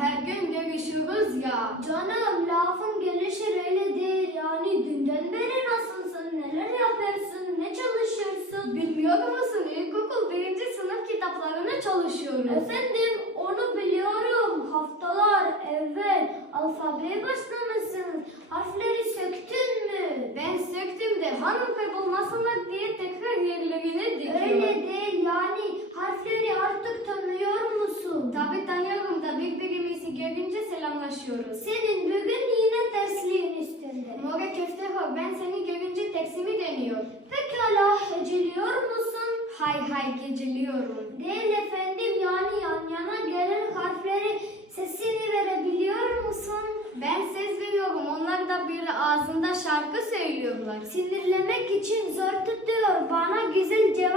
her gün görüşürüz ya. Canım lafın gelişi öyle değil yani dünden beri nasılsın, neler yapıyorsun, ne çalışıyorsun? Bilmiyor musun? İlkokul birinci sınıf kitaplarına çalışıyoruz. Efendim onu biliyorum. Haftalar evvel alfabeye başlamışsın. Selamlaşıyoruz. Senin bugün yine dersliğin üstünde. Mora köfte var. Ben seni görünce teksimi deniyor. Pekala heceliyor musun? Hay hay geceliyorum. Değil efendim yani yan yana gelen harfleri sesini verebiliyor musun? Ben ses veriyorum. Onlar da bir ağzında şarkı söylüyorlar. Sinirlemek için zor tutuyor.